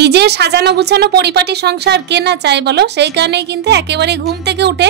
নিজের সাজানো গুছানো পরিপাটি সংসার কে না চায় বলো। সেই কারণেই কিন্তু একেবারে ঘুম থেকে উঠে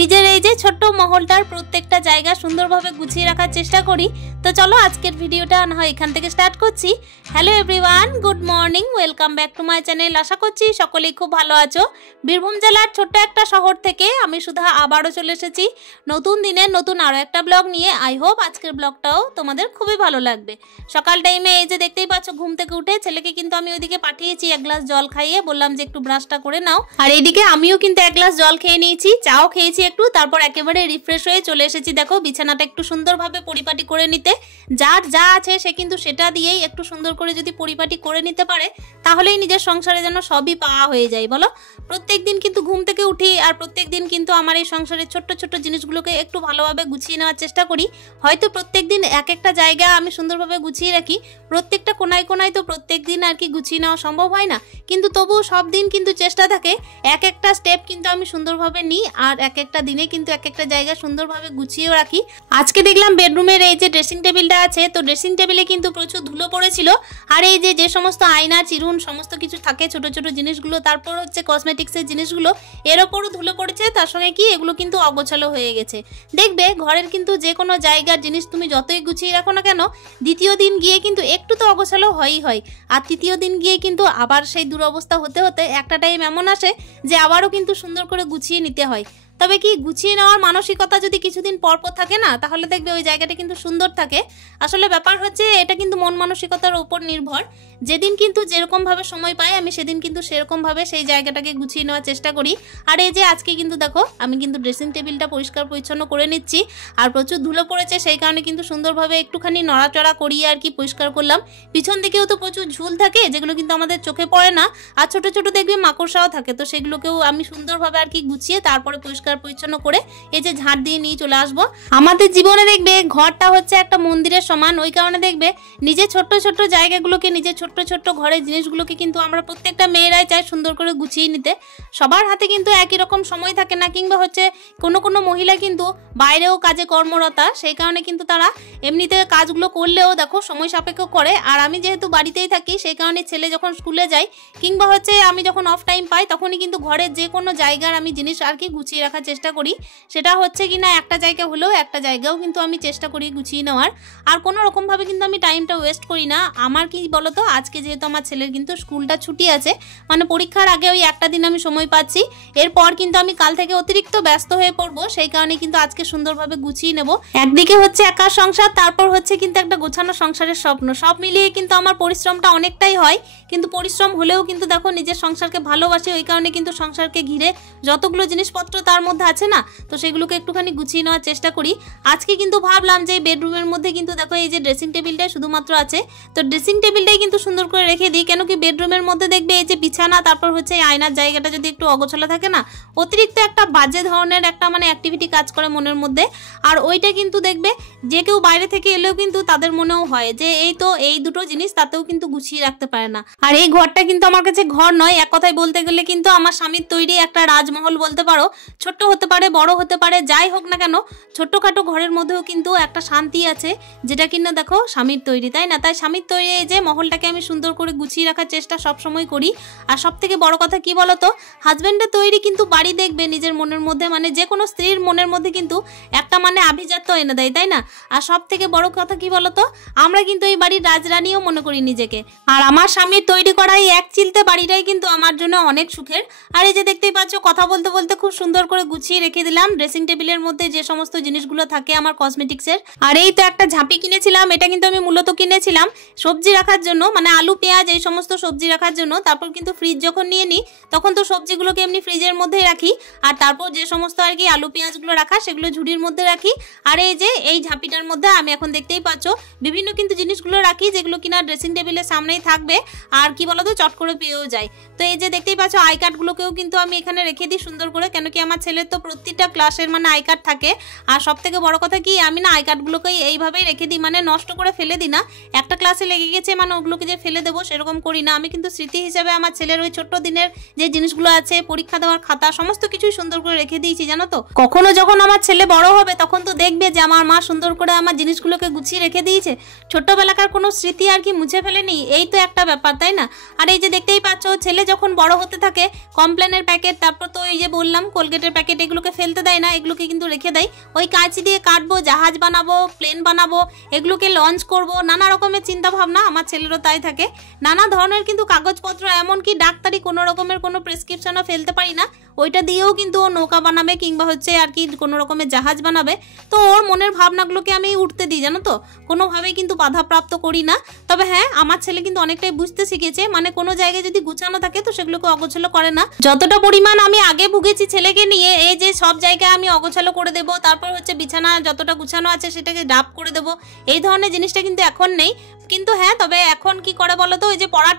নিজের এই যে ছোট্ট মহলটার প্রত্যেকটা জায়গা সুন্দরভাবে গুছিয়ে রাখার চেষ্টা করি। তো চলো আজকের ভিডিওটা না হয় এখান থেকে স্টার্ট করছি। Hello everyone, good morning, welcome back to my channel. আশা করছি সকলেই খুব ভালো আছো। বীরভূম জেলার ছোট্ট একটা শহর থেকে আমি সুধা আবারও চলে এসেছি নতুন দিনের নতুন আরও একটা ব্লগ নিয়ে। আই হোপ আজকের ব্লগটাও তোমাদের খুবই ভালো লাগবে। সকাল টাইমে এই যে দেখতেই পাচ্ছ ঘুম থেকে উঠে ছেলেকে কিন্তু আমি ওইদিকে পাঠিয়েছি এক গ্লাস জল খাইয়ে, বললাম যে একটু ব্রাশটা করে নাও। আর এইদিকে আমিও কিন্তু এক গ্লাস জল খেয়ে নিয়েছি, চাও খেয়েছি একটু, তারপর একেবারে রিফ্রেশ হয়ে চলে এসেছি। দেখো বিছানাটা একটু সুন্দরভাবে পরিপাটি করে নিতে। যার যা আছে সে কিন্তু সেটা দিয়েই একটু সুন্দর করে যদি পরিপাটি করে নিতে পারে তাহলেই নিজের সংসারে যেন সবই পাওয়া হয়ে যায় বলো। প্রত্যেকদিন কিন্তু ঘুম থেকে উঠি আর প্রত্যেকদিন কিন্তু আমার এই সংসারের ছোট্ট ছোট্ট জিনিসগুলোকে একটু ভালোভাবে গুছিয়ে নেওয়ার চেষ্টা করি। হয়তো প্রত্যেকদিন এক একটা জায়গা আমি সুন্দরভাবে গুছিয়ে রাখি, প্রত্যেকটা কোনায় কোনায় তো প্রত্যেকদিন আর কি গুছিয়ে নেওয়া সম্ভব হয় না, কিন্তু তবুও সব দিন কিন্তু চেষ্টা থাকে এক একটা স্টেপ কিন্তু আমি সুন্দরভাবে নিই আর এক একটা দিনে কিন্তু এক একটা জায়গা সুন্দরভাবে গুছিয়েও রাখি। আজকে দেখলাম বেডরুমের এই যে ড্রেসিং টেবিলটা আছে, তো ড্রেসিং টেবিলে কিন্তু প্রচুর ধুলো পড়েছিল। আর এই যে সমস্ত আয়না চিরুন সমস্ত কিছু থাকে ছোট ছোট জিনিসগুলো, তারপর হচ্ছে কসমেটিক্সের জিনিসগুলো, এর ওপরও ধুলো পড়েছে। তার সঙ্গে কি এগুলো কিন্তু অগোছালো হয়ে গেছে। দেখবে ঘরের কিন্তু যে কোনো জায়গার জিনিস তুমি যতই গুছিয়ে রাখো না কেন, দ্বিতীয় দিন গিয়ে কিন্তু একটু তো অগোছালো হয়ই হয়। আর তৃতীয় দিন গিয়ে কিন্তু আবার সেই দুরবস্থা হতে হতে একটা টাইম এমন আসে যে আবারও কিন্তু সুন্দর করে গুছিয়ে নিতে হয়। তবে কি গুছিয়ে নেওয়ার মানসিকতা যদি কিছুদিন পরপর থাকে না, তাহলে দেখবে ওই জায়গাটা কিন্তু সুন্দর থাকে। আসলে ব্যাপার হচ্ছে এটা কিন্তু মন মানসিকতার উপর নির্ভর। যেদিন কিন্তু যেরকমভাবে সময় পাই আমি সেদিন কিন্তু সেরকমভাবে সেই জায়গাটাকে গুছিয়ে নেওয়ার চেষ্টা করি। আর এই যে আজকে কিন্তু দেখো আমি কিন্তু ড্রেসিং টেবিলটা পরিষ্কার পরিচ্ছন্ন করে নিচ্ছি। আর প্রচুর ধুলো পড়েছে সেই কারণে কিন্তু সুন্দরভাবে একটুখানি নড়াচড়া করিয়ে আর কি পরিষ্কার করলাম। পিছন দিকেও তো প্রচুর ঝুল থাকে যেগুলো কিন্তু আমাদের চোখে পড়ে না, আর ছোট ছোট দেখবে মাকড়সাও থাকে, তো সেগুলোকেও আমি সুন্দরভাবে আর কি গুছিয়ে তারপরে পরিষ্কার পরিচ্ছন্ন করে এই যে ঝাড় দিয়ে নিয়ে চলে আসবো। আমাদের জীবনে দেখবে ঘরটা হচ্ছে একটা মন্দিরের সমান, ওই কারণে দেখবে নিজের ছোট্ট ছোট্ট জায়গাগুলোকে, নিজের ছোট্ট ছোট্ট ঘরের জিনিসগুলোকে কিন্তু আমরা প্রত্যেকটা মেয়েরাই চাই সুন্দর করে গুছিয়ে নিতে। সবার হাতে কিন্তু একই রকম সময় থাকে না, কিংবা হচ্ছে কোনো কোনো মহিলা কিন্তু বাইরেও কাজে কর্মরতা, সেই কারণে কিন্তু তারা এমনিতে কাজগুলো করলেও দেখো সময় সাপেক্ষ করে। আর আমি যেহেতু বাড়িতেই থাকি সেই কারণে ছেলে যখন স্কুলে যায় কিংবা হচ্ছে আমি যখন অফ টাইম পাই তখনই কিন্তু ঘরের যে কোনো জায়গার আমি জিনিস আর কি গুছিয়ে রাখার চেষ্টা করি। সেটা হচ্ছে কি না একটা জায়গা হলেও একটা জায়গাও কিন্তু আমি চেষ্টা করি গুছিয়ে নেওয়ার। আর কোনো রকমভাবে কিন্তু আমি টাইমটা ওয়েস্ট করি না। আমার কি বলতো, আজকে যেহেতু আমার ছেলের কিন্তু স্কুলটা ছুটি আছে, মানে পরীক্ষার আগে ওই একটা দিন আমি সময় পাচ্ছি, এরপর কিন্তু আমি কাল থেকে অতিরিক্ত ব্যস্ত হয়ে পড়বো, সেই কারণে কিন্তু আজকে সুন্দরভাবে গুছিয়ে নেব। একদিকে হচ্ছে একা সংসার, তারপর হচ্ছে কিন্তু একটা গোছানো সংসারের স্বপ্ন, সব মিলিয়ে কিন্তু আমার পরিশ্রমটা অনেকটাই হয়। কিন্তু পরিশ্রম হলেও কিন্তু দেখো নিজের সংসারকে ভালোবাসি, ওই কারণে কিন্তু সংসারকে ঘিরে যতগুলো জিনিসপত্র তার মধ্যে আছে না, তো সেগুলোকে একটুখানি গুছিয়ে নেওয়ার চেষ্টা করি। আজকে কিন্তু ভাবলাম যে বেডরুমের মধ্যে কিন্তু দেখো এই যে ড্রেসিং টেবিলটাই শুধুমাত্র আছে, তো ড্রেসিং টেবিলটাই কিন্তু সুন্দর করে রেখে দিই। কেন কি বেডরুমের মধ্যে দেখবে এই যে বিছানা তারপর হচ্ছে আয়নার জায়গাটা যদি একটু অগোছালো থাকে না, অতিরিক্ত একটা বাজে ধরনের একটা মানে অ্যাক্টিভিটি কাজ করে মনের মধ্যে। আর ওইটা কিন্তু দেখবে যে কেউ বাইরে থেকে এলেও কিন্তু তাদের মনেও হয় যে এই তো এই দুটো জিনিস তাতেও কিন্তু গুছিয়ে রাখতে পারে না। আর এই ঘরটা কিন্তু আমার কাছে ঘর নয়, এক কথায় বলতে গেলে কিন্তু আমার স্বামীর তৈরি একটা রাজমহল বলতে পারো। ছোট্ট হতে পারে, বড় হতে পারে, যাই হোক না কেন ছোট্টখাটো ঘরের মধ্যেও কিন্তু একটা শান্তি আছে, যেটা কিনা দেখো স্বামীর তৈরি, তাই না? তাই স্বামীর তৈরি এই যে মহলটাকে আমি সুন্দর করে গুছিয়ে রাখার চেষ্টা সবসময় করি। আর সব থেকে বড় কথা কি বলতো, হাজব্যান্ডের তৈরি কিন্তু বাড়ি দেখবে নিজের মনের মধ্যে, মানে যে কোনো স্ত্রীর মনের মধ্যে কিন্তু একটা মানে আভিজাত্য এনে দেয়, তাই না? আর সব থেকে বড় কথা কি বলতো, আমরা কিন্তু এই বাড়ির রাজরানীও মনে করি নিজেকে। আর আমার স্বামীর তৈরি করা এই এক চিলতে বাড়িটাই কিন্তু আমার জন্য অনেক সুখের। আর এই যে দেখতেই পাচ্ছ কথা বলতে বলতে খুব সুন্দর করে গুছিয়ে রেখে দিলাম ড্রেসিং টেবিলের মধ্যে যে সমস্ত জিনিসগুলো থাকে আমার কসমেটিক্সের। আর এই তো একটা ঝাঁপি কিনেছিলাম, এটা কিন্তু আমি মূলত কিনেছিলাম সবজি রাখার জন্য, মানে আলু পেঁয়াজ এই সমস্ত সবজি রাখার জন্য। তারপর কিন্তু ফ্রিজ যখন নিয়ে নিই তখন তো সবজিগুলোকে এমনি ফ্রিজের মধ্যেই রাখি, আর তারপর যে সমস্ত আর কি আলু পেঁয়াজগুলো রাখা সেগুলো ঝুড়ির মধ্যে রাখি। আর এই যে এই ঝাঁপিটার মধ্যে আমি এখন দেখতেই পাচ্ছ বিভিন্ন কিন্তু জিনিসগুলো রাখি যেগুলো কিনা ড্রেসিং টেবিলের সামনেই থাকবে আর কি বলতো চট করে পেয়েও যায়। তো এই যে দেখতেই পাচ্ছ আই কার্ডগুলোকেও কিন্তু আমি এখানে রেখে দিই সুন্দর করে, কেন কি আমার ছেলের তো প্রত্যেকটা ক্লাসের মানে আই কার্ড থাকে। আর সব থেকে বড় কথা কি, আমি না আই কার্ডগুলোকে এইভাবেই রেখে দিই, মানে নষ্ট করে ফেলে দিই না। একটা ক্লাসে লেগে গেছে মানে ওগুলোকে যে যে ফেলে দেবো সেরকম করি না। আমি কিন্তু স্মৃতি হিসাবে আমার ছেলের ওই ছোট্ট দিনের যে জিনিসগুলো আছে, পরীক্ষা দেওয়ার খাতা, সমস্ত কিছুই সুন্দর করে রেখে দিয়েছি জানো তো। কখনো যখন আমার ছেলে বড় হবে তখন তো দেখবে যে আমার মা সুন্দর করে আমার জিনিসগুলোকে গুছিয়ে রেখে দিয়েছে, ছোট্টবেলাকার কোনো স্মৃতি আর কি মুছে ফেলেনি। এই তো একটা ব্যাপার, তাই না? আর এই যে দেখতেই পাচ্ছ, ছেলে যখন বড় হতে থাকে কমপ্লেনের প্যাকেট, তারপর তো এই যে বললাম কোলগেটের প্যাকেট, এগুলোকে ফেলতে দেয় না, এগুলোকে কিন্তু রেখে দেয়। ওই কাঁচি দিয়ে কাটবো, জাহাজ বানাবো, প্লেন বানাবো, এগুলোকে লঞ্চ করব, নানা রকমের চিন্তা ভাবনা আমার ছেলেরও তাই থাকে। নানা ধরনের কিন্তু কাগজপত্র, এমনকি ডাক্তারি কোনো রকমের কোনো প্রেসক্রিপশনও ফেলতে পারি না, ওইটা দিয়েও কিন্তু ও নৌকা বানাবে কিংবা হচ্ছে আর কি কোনো রকমের জাহাজ বানাবে। তো ওর মনের ভাবনাগুলোকে আমি উঠতে দিই জানো তো, কোনোভাবেই কিন্তু বাধাপ্রাপ্ত করি না। তবে হ্যাঁ, আমার ছেলে কিন্তু অনেকটাই বুঝতে শিখেছে, মানে কোনো জায়গায় যদি গুছানো থাকে তো সেগুলোকে অগোছালো করে না। যতটা পরিমাণ আমি আগে ভুগেছি ছেলেকে নিয়ে, এই যে সব জায়গায় আমি অগোছালো করে দেবো, তারপর হচ্ছে বিছানা যতটা গুছানো আছে সেটাকে ডাব করে দেবো, এই ধরনের জিনিসটা কিন্তু এখন নেই। কিন্তু হ্যাঁ, তবে এখন কি করে বলো তো, ওই যে পড়ার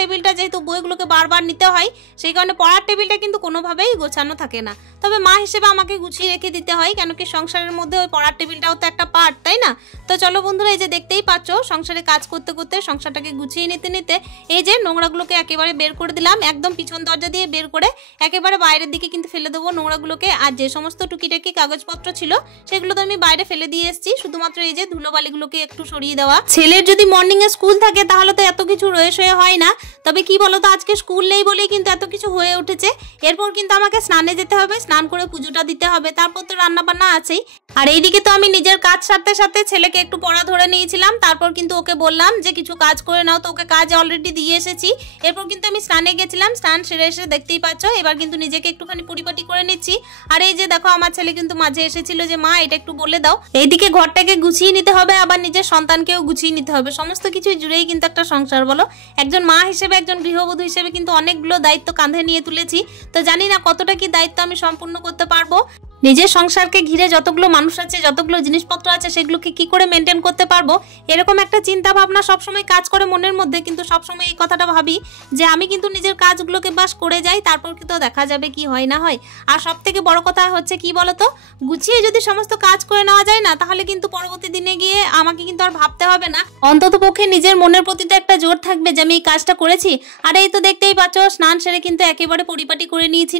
টেবিলটা যেহেতু বইগুলোকে বারবার নিতে হয়, সেই কারণে পড়ার টেবিলটা কিন্তু কোনোভাবেই গোছানো থাকে না। তবে মা হিসেবে আমাকে গুছিয়ে রেখে দিতে হয়, কেন কি সংসারের মধ্যে ওই পড়ার টেবিলটাও তো একটা পার্ট, তাই না? তো চলো বন্ধুরা, এই যে দেখতেই পাচ্ছ, সংসারে কাজ করতে করতে সংসারটাকে গুছিয়ে নিতে নিতে এই যে নোংরাগুলোকে একেবারে বের করে দিলাম, একদম পিছন দরজা দিয়ে বের করে একেবারে বাইরের দিকে কিন্তু ফেলে দেবো নোংরাগুলোকে। আর যে সমস্ত টুকিটাকি কাগজপত্র ছিল সেগুলো তো আমি বাইরে ফেলে দিয়ে এসেছি, শুধুমাত্র এই যে ধুলোবালিগুলোকে একটু সরিয়ে দেওয়া। ছেলের যদি মর্নিং এ স্কুল থাকে তাহলে তো এত কিছু রয়ে হয় না, তবে কি বলতো, আজকে স্কুল নেই বলেই কিন্তু এত কিছু হয়ে উঠেছে। এরপর কিন্তু আমাকে স্নানে যেতে হবে, স্নান করে পুজোটা দিতে হবে, তারপর তো রান্না বান্না আছেই। আর এইদিকে তো আমি নিজের কাজ সারতে সাথে ছেলেকে একটু পড়া ধরে নিয়েছিলাম, তারপর কিন্তু ওকে বললাম যে কিছু কাজ করে নাও, তো ওকে কাজ অলরেডি দিয়ে এসেছি। এরপর কিন্তু আমি স্নানে গেছিলাম, স্নান সেরে এসে দেখতেই পাচ্ছ এবার কিন্তু নিজেকে একটুখানি পরিপাটি করে নিচ্ছি। আর এই যে দেখো, আমার ছেলে কিন্তু মাঝে এসেছিল যে মা এটা একটু বলে দাও। এইদিকে ঘরটাকে গুছিয়ে নিতে হবে, আবার নিজের সন্তানকেও গুছিয়ে নিতে হবে, সমস্ত কিছু জুড়েই কিন্তু একটা সংসার বলো। একজন মা হিসেবে, একজন গৃহবধূ হিসেবে কিন্তু অনেকগুলো দায়িত্ব কাঁধে নিয়ে তুলেছি, তো জানি না কতটা কি দায়িত্ব আমি সম্পূর্ণ করতে পারবো। নিজের সংসারকে ঘিরে যতগুলো মানুষ আছে, যতগুলো জিনিসপত্র আছে, সেগুলোকে কি করে মেনটেন করতে পারবো, এরকম একটা চিন্তা ভাবনা সবসময় কাজ করে মনের মধ্যে। কিন্তু সবসময় এই কথাটা ভাবি যে আমি কিন্তু নিজের কাজগুলোকে বাস করে যাই, তারপর কিন্তু দেখা যাবে কি হয় না হয়। আর সব থেকে বড় কথা হচ্ছে কি বলতো, গুছিয়ে যদি সমস্ত কাজ করে নেওয়া যায় না, তাহলে কিন্তু পরবর্তী দিনে গিয়ে আমাকে কিন্তু আর ভাবতে হবে না, অন্তত পক্ষে নিজের মনের প্রতি তো একটা জোর থাকবে যে আমি এই কাজটা করেছি। আর এই তো দেখতেই পাচ্ছ, স্নান সেরে কিন্তু একেবারে পরিপাটি করে নিয়েছি,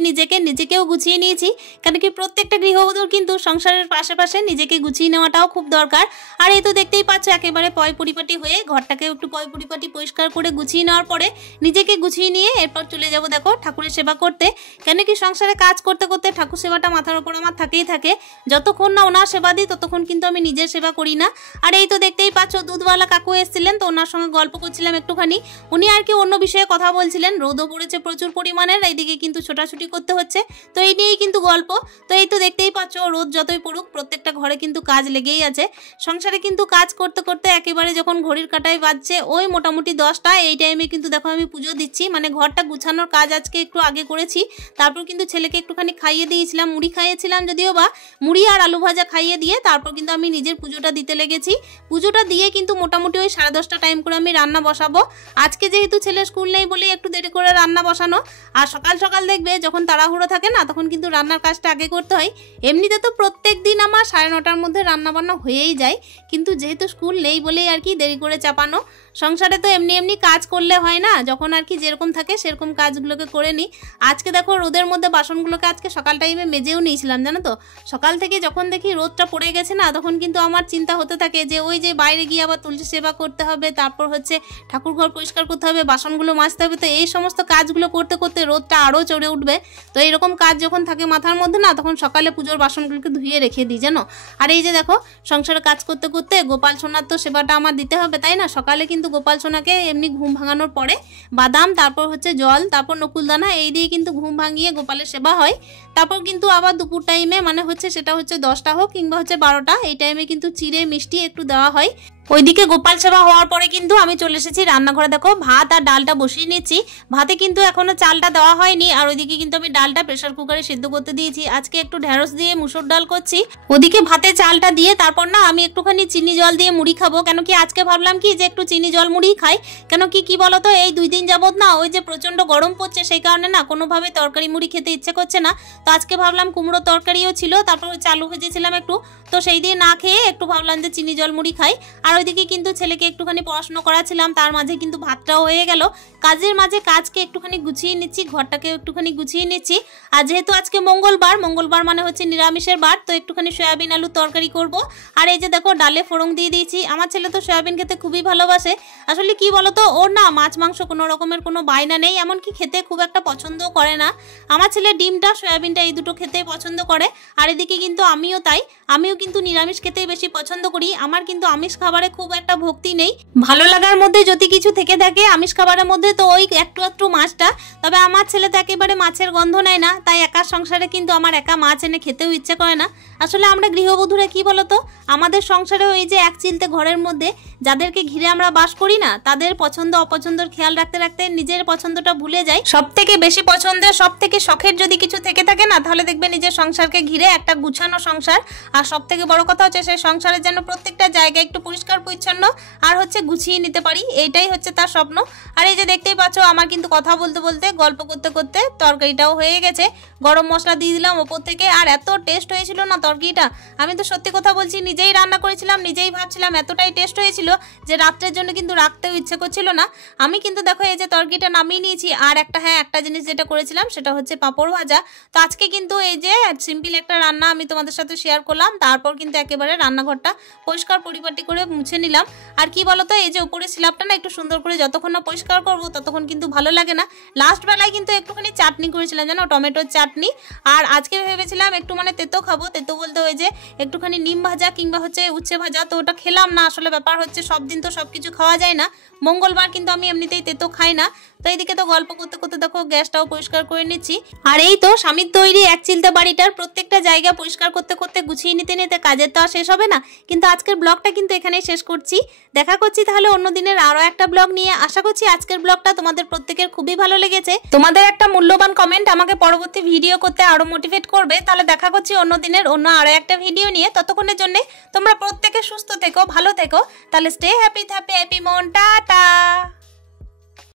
নিজেকেও গুছিয়ে নিয়েছি, কারণ কি প্রত্যেকটা গৃহবধূর কিন্তু সংসারের পাশে নিজেকে গুছিয়ে নেওয়াটাও খুব দরকার। আর এই তো দেখতেই পাচ্ছ, একেবারে পয় পরিপাটি হয়ে ঘরটাকে একটু পয় পরিপাটি পরিষ্কার করে গুছিয়ে নেওয়ার পরে নিজেকে গুছিয়ে নিয়ে এরপর চলে যাব দেখো ঠাকুরের সেবা করতে। কেন কি সংসারে কাজ করতে করতে ঠাকুর সেবাটা মাথার উপর আমার থাকেই থাকে, যতক্ষণ না ওনার সেবা দিই ততক্ষণ কিন্তু আমি নিজের সেবা করি না। আর এই তো দেখতেই পাচ্ছ, দুধওয়ালা কাকু এসেছিলেন, তো ওনার সঙ্গে গল্প করছিলাম একটুখানি। উনি আর কি অন্য বিষয়ে কথা বলছিলেন, রোদও পড়েছে প্রচুর পরিমাণের, এইদিকে কিন্তু ছোটাছুটি করতে হচ্ছে, তো এই নিয়েই কিন্তু গল্প। তো এই তো দেখতেই পাচ্ছ, রোদ যতই পড়ুক প্রত্যেকটা ঘরে কিন্তু কাজ লেগেই আছে। সংসারে কিন্তু কাজ করতে করতে একেবারে যখন ঘড়ির কাঁটায় বাজছে ওই মোটামুটি 10টা, এই টাইমে কিন্তু দেখো আমি পুজো দিচ্ছি, মানে ঘরটা গুছানোর কাজ আজকে একটু আগে করেছি। তারপর কিন্তু ছেলেকে একটুখানি খাইয়ে দিয়েছিলাম, মুড়ি খাইয়েছিলাম যদিও বা, মুড়ি আর আলু ভাজা খাইয়ে দিয়ে তারপর কিন্তু আমি নিজের পুজোটা দিতে লেগেছি। পুজোটা দিয়ে কিন্তু মোটামুটি ওই 10:30 টাইম করে আমি রান্না বসাবো। আজকে যেহেতু ছেলে স্কুল নেই বলে একটু দেরি করে রান্না বসানো। আর সকাল সকাল দেখবে যখন তাড়াহুড়ো থাকে না, তখন কিন্তু রান্নার কাজটা আগে করতে হয়। এমনিতে তো প্রত্যেক দিন আমার 9:30টার মধ্যে রান্নাবান্না হয়েই যায়, কিন্তু যেহেতু স্কুল নেই বলেই আর কি দেরি করে চাপানো। সংসারে তো এমনি কাজ করলে হয় না, যখন আর কি যেরকম থাকে সেরকম কাজগুলোকে করে নিই। আজকে দেখো রোদের মধ্যে বাসনগুলোকে আজকে সকাল টাইমে মেজেও নিয়েছিলাম জানো তো। সকাল থেকে যখন দেখি রোদটা পড়ে গেছে না, তখন কিন্তু আমার চিন্তা হতে থাকে যে ওই যে বাইরে গিয়ে আবার তুলসী সেবা করতে হবে, তারপর হচ্ছে ঠাকুর ঘর পরিষ্কার করতে হবে, বাসনগুলো মাজতে হবে। তো এই সমস্ত কাজগুলো করতে করতে রোদটা আরও চড়ে উঠবে। তো এইরকম কাজ যখন থাকে মাথার মধ্যে না, তখন সকালে পুজোর বাসনগুলোকে ধুয়ে রেখে দিই জানো। আর এই যে দেখো, সংসারে কাজ করতে করতে গোপাল সোনার তো সেবাটা আমার দিতে হবে, তাই না। সকালে কিন্তু গোপাল সোনাকে এমনি ঘুম ভাঙানোর পরে বাদাম, তারপর হচ্ছে জল, তারপর নকুলদানা, এই দিয়ে কিন্তু ঘুম ভাঙিয়ে গোপালের সেবা হয়। তারপর কিন্তু আবার দুপুর টাইমে, মানে হচ্ছে সেটা হচ্ছে 10টা হোক কিংবা হচ্ছে 12টা, এই টাইমে কিন্তু চিড়ে মিষ্টি একটু দেওয়া হয়। ওইদিকে গোপাল সেবা হওয়ার পরে কিন্তু আমি চলে এসেছি রান্নাঘরে। দেখো ভাত আর ডালটা বসিয়ে নিচ্ছি, ভাতে কিন্তু এখনো চালটা দেওয়া হয়নি। আর ওইদিকে কিন্তু আমি ডালটা প্রেসার কুকারে সিদ্ধ করতে দিয়েছি। আজকে একটু ঢেঁড়স দিয়ে মুসুর ডাল করছি। ওদিকে ভাতে চালটা দিয়ে তারপর না আমি একটুখানি চিনি জল দিয়ে মুড়ি খাবো, কেন কি আজকে ভাবলাম কি যে একটু চিনি জল মুড়ি খাই। কেন কি বলতো, এই 2 দিন যাবত না ওই যে প্রচন্ড গরম পড়ছে, সেই কারণে না কোনোভাবে তরকারি মুড়ি খেতে ইচ্ছে করছে না। তো আজকে ভাবলাম কুমড়ো তরকারিও ছিল, তারপর চালু ভেজেছিলাম একটু, তো সেই দিয়ে না খেয়ে একটু ভাবলাম যে চিনি জল মুড়ি খাই। আর ওইদিকে কিন্তু ছেলেকে একটুখানি পড়াশোনা করাছিলাম, তার মাঝে কিন্তু ভাতটাও হয়ে গেল। কাজের মাঝে কাজকে একটুখানি গুছিয়ে নিচ্ছি, ঘরটাকে একটুখানি গুছিয়ে নিচ্ছি। আর যেহেতু আজকে মঙ্গলবার মানে হচ্ছে নিরামিষের বার, তো একটুখানি সয়াবিন আলুর তরকারি করব। আর এই যে দেখো ডালে ফোড়ন দিয়ে দিয়েছি। আমার ছেলে তো সয়াবিন খেতে খুবই ভালোবাসে। আসলে কি বলতো, ওর না মাছ মাংস কোনো রকমের কোনো বায়না নেই, এমনকি খেতে খুব একটা পছন্দও করে না। আমার ছেলে ডিমটা সয়াবিনটা এই দুটো খেতে পছন্দ করে। আর এদিকে কিন্তু আমিও তাই, আমিও কিন্তু নিরামিষ খেতেই বেশি পছন্দ করি। আমার কিন্তু আমিষ খাবারে খুব একটা ভক্তি নেই। ভালো লাগার মধ্যে যদি কিছু থেকে থাকে আমিষ খাবারের মধ্যে, তো ওই একটু মাছটা। তবে আমার ছেলে তো একেবারে মাছের গন্ধ নেয় না, তাই একা সংসারে কিন্তু আমার একা মাছ এনে খেতেও ইচ্ছে করে না। আসলে আমরা গৃহবধূরা কি বলতো, আমাদের সংসারে ওই যে এক চিলতে ঘরের মধ্যে যাদেরকে ঘিরে আমরা বাস করি না, তাদের পছন্দ অপছন্দের খেয়াল রাখতে রাখতে নিজের পছন্দটা ভুলে যাই। সব থেকে বেশি পছন্দের, সব থেকে শখের যদি কিছু থেকে থাকে না, তাহলে দেখবে নিজের সংসারকে ঘিরে একটা গুছানো সংসার। আর সব থেকে বড় কথা হচ্ছে সেই সংসারের যেন প্রত্যেকটা জায়গা একটু পরিষ্কার পরিচ্ছন্ন আর হচ্ছে গুছিয়ে নিতে পারি, এইটাই হচ্ছে তার স্বপ্ন। আর এই যে দেখতেই পাচ্ছ, আমার কিন্তু কথা বলতে বলতে গল্প করতে করতে তরকারিটাও হয়ে গেছে। গরম মশলা দিয়ে দিলাম ওপর থেকে, আর এত টেস্ট হয়েছিল না তরকারিটা। আমি তো সত্যি কথা বলছি, নিজেই রান্না করেছিলাম, নিজেই ভাবছিলাম এতটাই টেস্ট হয়েছিল যে রাত্রের জন্য কিন্তু রাখতেও ইচ্ছে করছিল না। আমি কিন্তু দেখো এই যে তরকারিটা নামিয়ে নিয়েছি। আর একটা জিনিস যেটা করেছিলাম সেটা হচ্ছে পাঁপড় ভাজা। তো আজকে কিন্তু এই যে সিম্পল একটা রান্না আমি তোমাদের সাথে শেয়ার করলাম। তারপর কিন্তু একেবারে রান্নাঘরটা পরিষ্কার পরিপাটি করে মুছে নিলাম। আর কি বলতো, এই যে উপরে স্ল্যাবটা না একটু সুন্দর করে যতক্ষণ না পরিষ্কার করবো ততক্ষণ কিন্তু ভালো লাগে না। লাস্ট বেলায় কিন্তু একটুখানি চাটনি করেছিলাম, জানো, টমেটোর চাটনি। আর আজকে ভেবেছিলাম একটু মানে তেতো খাবো, তেতো বলতে ওই যে একটুখানি নিম ভাজা কিংবা হচ্ছে উচ্ছে ভাজা, তো ওটা খেলাম না। আসলে ব্যাপার হচ্ছে সব দিন তো সব কিছু খাওয়া যায় না, মঙ্গলবার কিন্তু আমি এমনিতেই তেতো খাই না। তো এইদিকে তো গল্প করতে করতে দেখো গ্যাসটাও পরিষ্কার করে নিচ্ছি। আর এই তো স্বামীর তৈরি এক চিলতে বাড়িটার প্রত্যেকটা জায়গা পরিষ্কার করতে করতে গুছিয়ে নিতে নিতে কাজের তো আর শেষ হবে না। কিন্তু আজকের ব্লগটা কিন্তু এখানেই শেষ করছি। দেখা করছি তাহলে অন্য দিনের আরো একটা ব্লগ নিয়ে। আশা করছি আজকের ব্লগটা তোমাদের প্রত্যেকের খুবই ভালো লেগেছে। তোমাদের একটা মূল্যবান কমেন্ট আমাকে পরবর্তী ভিডিও করতে আরো মোটিভেট করবে। তাহলে দেখা করছি অন্য দিনের অন্য আরো একটা ভিডিও নিয়ে। ততক্ষণের জন্য তোমরা প্রত্যেকে সুস্থ থেকো, ভালো থেকো। তাহলে স্টে হ্যাপি মন, টাটা।